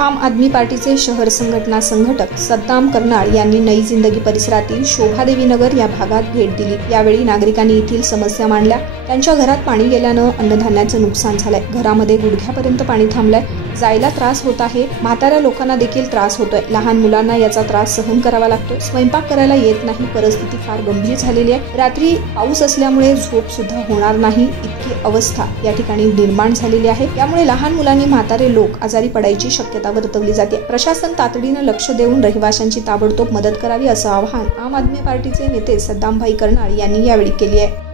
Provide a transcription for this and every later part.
आम आदमी पार्टीचे शहर संघटना संघटक सद्दाम कर्नाळ यांनी नई जिंदगी परिसरातील शोभादेवी नगर या भागात भेट दिली। यावेळी नागरिकांनी येथील समस्या मांडल्या। त्यांच्या घरात पाणी गेल्यानं अन्नधान्याचं नुकसान झालंय। घरामध्ये गुडघ्यापर्यंत पाणी थांबलंय। जायला त्रास होत आहे। म्हाताऱ्या लोकांना देखील त्रास होतोय। लहान मुलांना याचा त्रास सहन करावा लागतो। स्वयंपाक करायला येत नाही। परिस्थिती फार गंभीर झालेली आहे। रात्री पाऊस असल्यामुळे झोप सुद्धा होणार नाही इतकी अवस्था या ठिकाणी निर्माण झालेली आहे। त्यामुळे लहान मुलांनी म्हातारे लोक आजारी पडायची शक्यता वर्तवली जाते। प्रशासन तातडीने लक्ष देऊन रहिवाशांची ताबडतोब मदत करावी असं आवाहन आम आदमी पार्टीचे नेते सद्दामभाई कर्नाळ यांनी यावेळी केले आहे।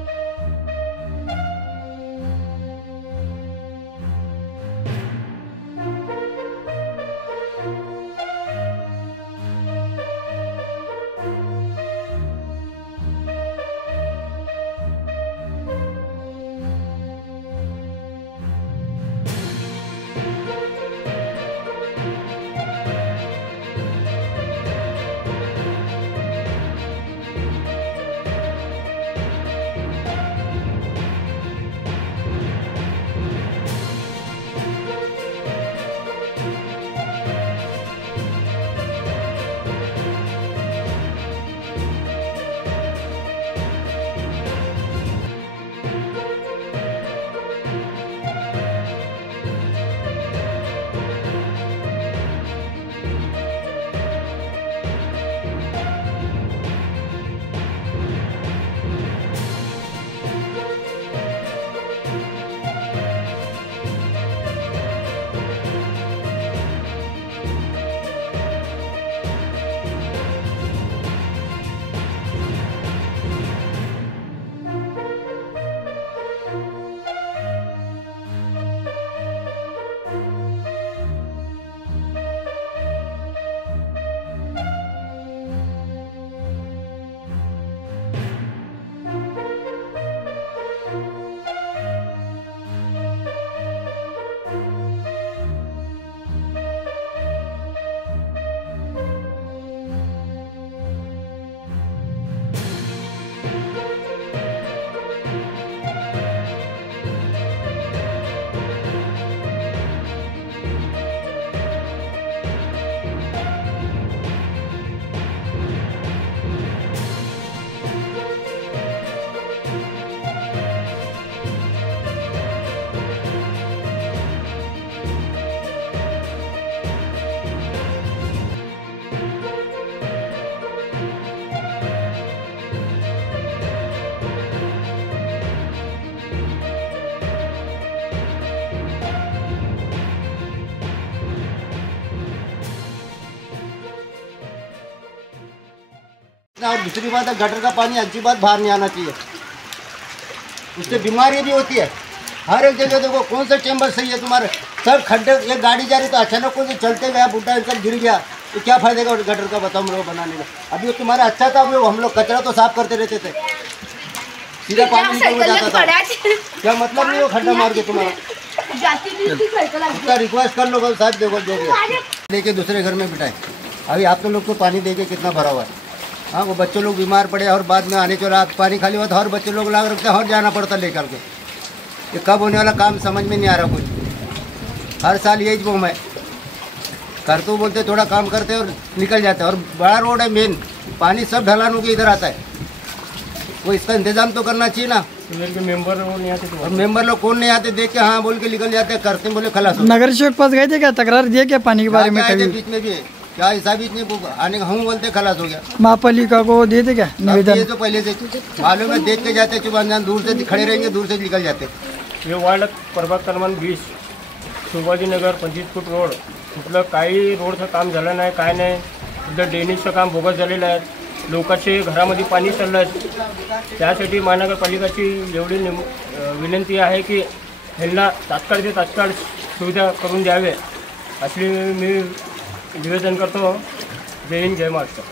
और दूसरी बात है, गटर का पानी अच्छी बात बाहर नहीं आना चाहिए। उससे बीमारी भी होती है। हर एक जगह देखो कौन सा चैम्बर सही है तुम्हारे, सब खड्डे। एक गाड़ी जा रही तो अचानक कोई चलते गया बुढ़ा सब गिर गया तो क्या फायदा का गटर का, बताओ हम लोग बनाने का। अभी तुम्हारा अच्छा था, हम लोग कचरा तो साफ करते रहते थे, सीधा पानी निकल जाता था। क्या मतलब नहीं वो खड्डा मार के तुम्हारा। रिक्वेस्ट कर लो साथ, देखो जो भी लेके दूसरे घर में बिठाए। अभी आप तो लोग को पानी दे के कितना भरा हुआ है। हाँ, वो बच्चों लोग बीमार पड़े और बाद में आने चला पानी खाली हुआ तो और बच्चे लोग लाग रखते हैं और जाना पड़ता लेकर के। ये कब होने वाला काम समझ में नहीं आ रहा कुछ। हर साल यही वो मैं कर तो बोलते थोड़ा काम करते और निकल जाते हैं। और बड़ा रोड है मेन, पानी सब ढलानों के इधर आता है। वो इसका इंतजाम तो करना चाहिए ना। मेंबर नहीं आते और मेंबर लोग कौन नहीं आते, देख के हाँ बोल के निकल जाते हैं, करते बोले खलास। नगर सेवक पास गए थे क्या, तकरार दिए क्या पानी के बारे में? बीच में भी है क्या हिसाब ही नहीं आने का, हम बोलते खलास हो गया। महापालिका को दे थे क्या निवेदन? ये तो पहले से मालूम है, देख के जाते चुप अनजान, दूर से खड़े रहेंगे, दूर से निकल जाते। ये वार्ड प्रभाग क्रमांक 20 शोभाजीनगर 25 फूट रोड, कुठलं काही रोडचं काम झालं नाही, काय नाही। इथं ड्रेनेजचं काम बोगस झालेलं आहे। लोकांचे घरामध्ये पाणी चाललं आहे। त्यासाठी महानगरपालिकाची एवढी विनंती आहे की ह्यांना तात्काळ तात्काळ सुविधा करून द्यावे अशी मी निवेदन करतो। जय हिंद, जय महाराष्ट्र।